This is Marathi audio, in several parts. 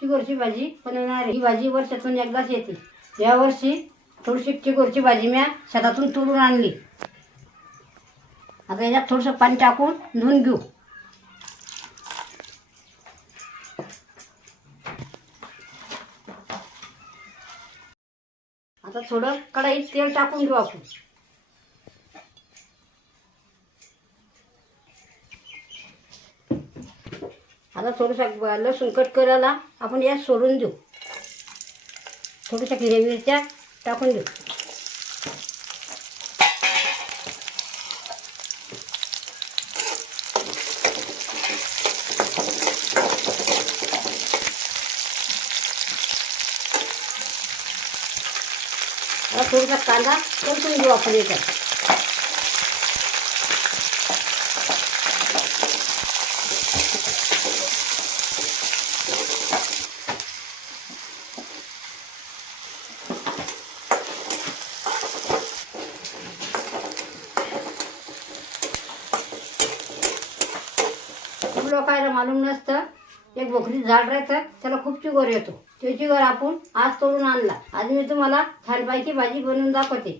चिकोरची भाजी बनवणार ही भाजी वर्षातून एकदाच येते. या वर्षी थोडीशी चिगोरची भाजी मी शेतातून तोडून आणली. आता याच्यात थोडंसं पाणी टाकून धुवून घेऊ. आता थोडं कढईत तेल टाकून घेऊ आपण. आता थोडंसं लसूण कट करायला आपण यात सोडून देऊ. थोड्याशा हिरव्या मिरच्या टाकून देऊ. थोडासा कांदा परतून घेऊ आपण याच्यात. खूप मालूम नसतं एक बोखरीत झाड राहतं त्याला खूप चिगोर येतो. ते आपण आज तोडून आणला. आज मी तुम्हाला छानपैकी भाजी बनवून दाखवते.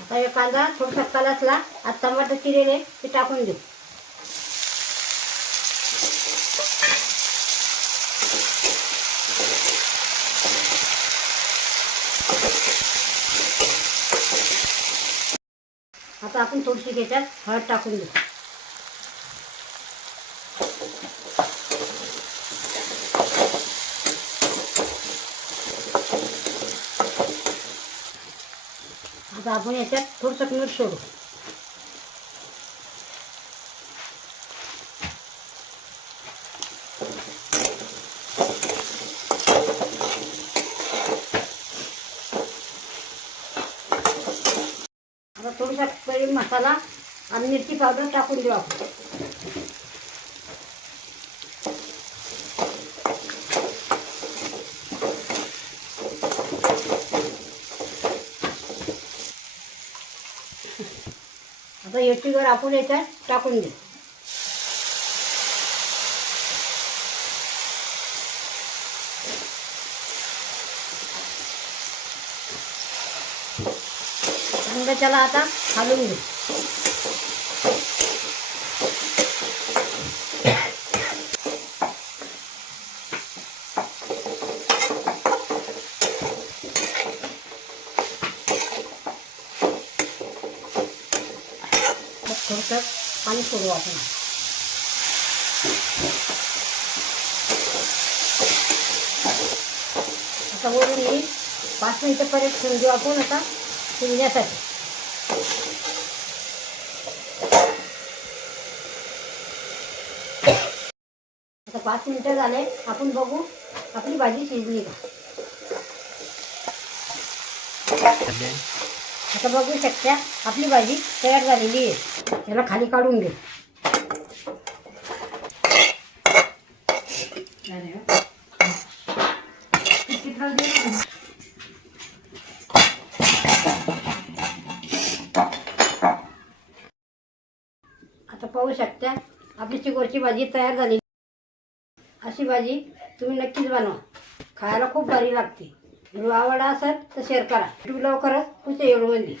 आता हे कांदा थोडासा कालासला आज टमाटर चिरेले ते टाकून देऊ. आता आपण थोडीशी त्याच्यात हळद टाकून देऊ. आता आपण याच्यात थोडंसं मीठ सोडू आता थोडासा कढी मसाला आणि मिरची पावडर टाकून देऊ आपण आता याची वर आपण याच्यात टाकून देऊ आणि त्याला आता घालून घेऊ थोडंसं पाणी सोडू आपण. आता वरून मी पाच मिनटं परत ठेवून देऊ आपण आता शिजण्यासाठी आता पाच मिनिटं झाले आपण बघू आपली भाजी शिजली का. आता बघू शकता आपली भाजी तयार झालेली आहे. त्याला खाली काढून घे. आता पाहू शकता आपली चिगोरची भाजी तयार झाली अशी भाजी तुम्ही नक्कीच बनवा. खायला खूप भारी लागते. व्हिडिओ आवडला असेल तर शेअर करा. व्हिडिओ लवकरच पुढच्या व्हिडिओमध्ये